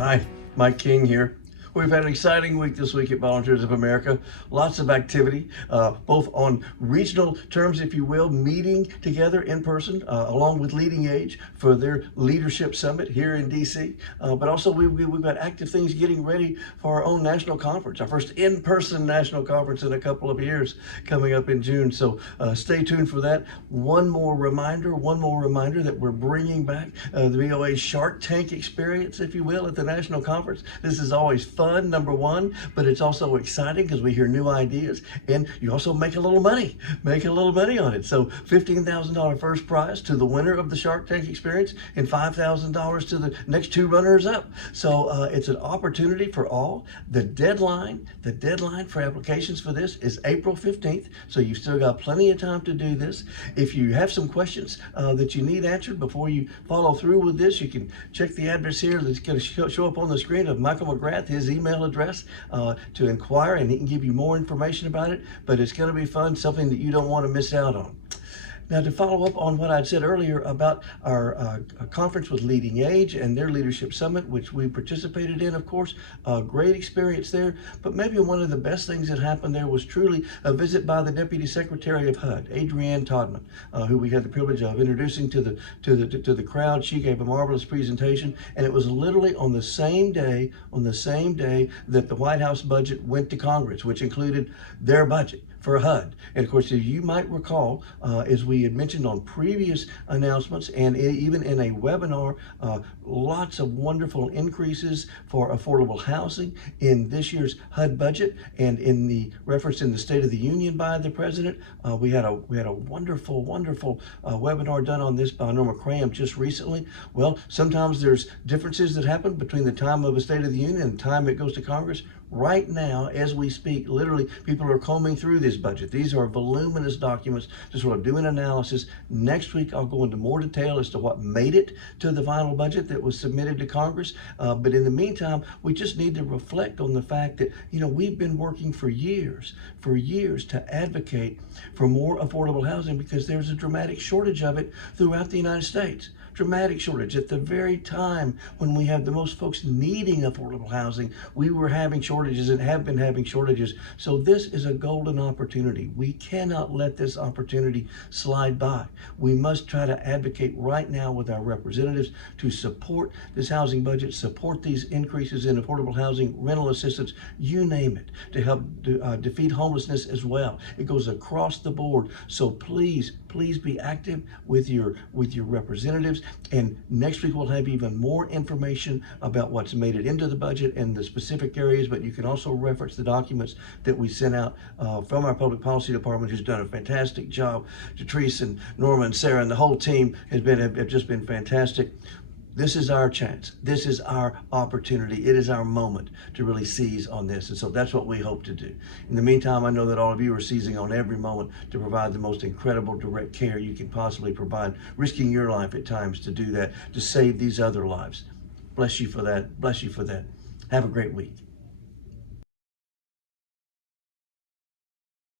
Hi, Mike King here. We've had an exciting week this week at Volunteers of America. Lots of activity, both on regional terms, if you will, meeting together in person, along with LeadingAge for their Leadership Summit here in DC. But also we've got active things getting ready for our own national conference, our first in-person national conference in a couple of years coming up in June. So stay tuned for that. One more reminder that we're bringing back the VOA Shark Tank experience, if you will, at the national conference. This is always fun, number one, but it's also exciting because we hear new ideas and you also make a little money on it. So $15,000 first prize to the winner of the Shark Tank experience and $5,000 to the next two runners up. So it's an opportunity for all. The deadline for applications for this is April 15th. So you've still got plenty of time to do this. If you have some questions that you need answered before you follow through with this, you can check the address here that's going to show up on the screen of Michael McGrath, his email address to inquire, and he can give you more information about it. But it's going to be fun, something that you don't want to miss out on. Now, to follow up on what I'd said earlier about our conference with LeadingAge and their Leadership Summit, which we participated in, of course, a great experience there. But maybe one of the best things that happened there was truly a visit by the Deputy Secretary of HUD, Adrianne Todman, who we had the privilege of introducing to the crowd. She gave a marvelous presentation, and it was literally on the same day that the White House budget went to Congress, which included their budget for HUD. And of course, as you might recall, as we had mentioned on previous announcements and even in a webinar, lots of wonderful increases for affordable housing in this year's HUD budget, and in the reference in the State of the Union by the President. We had a wonderful webinar done on this by Norma Cram just recently. Well, sometimes there's differences that happen between the time of a State of the Union and the time it goes to Congress. Right now, as we speak, literally, people are combing through this budget. These are voluminous documents to sort of do an analysis. Next week, I'll go into more detail as to what made it to the final budget that was submitted to Congress. But in the meantime, we just need to reflect on the fact that, we've been working for years to advocate for more affordable housing because there's a dramatic shortage of it throughout the United States. Dramatic shortage. At the very time when we have the most folks needing affordable housing, we were having shortages and have been having shortages. So this is a golden opportunity. We cannot let this opportunity slide by. We must try to advocate right now with our representatives to support this housing budget, support these increases in affordable housing, rental assistance, you name it, to help defeat homelessness as well. It goes across the board. So please be active with your representatives. And next week we'll have even more information about what's made it into the budget and the specific areas, but you can also reference the documents that we sent out from our public policy department, who's done a fantastic job. Patrice and Norma and Sarah and the whole team have just been fantastic. This is our chance. This is our opportunity. It is our moment to really seize on this. And so that's what we hope to do. In the meantime, I know that all of you are seizing on every moment to provide the most incredible direct care you can possibly provide, risking your life at times to do that, to save these other lives. Bless you for that. Bless you for that. Have a great week.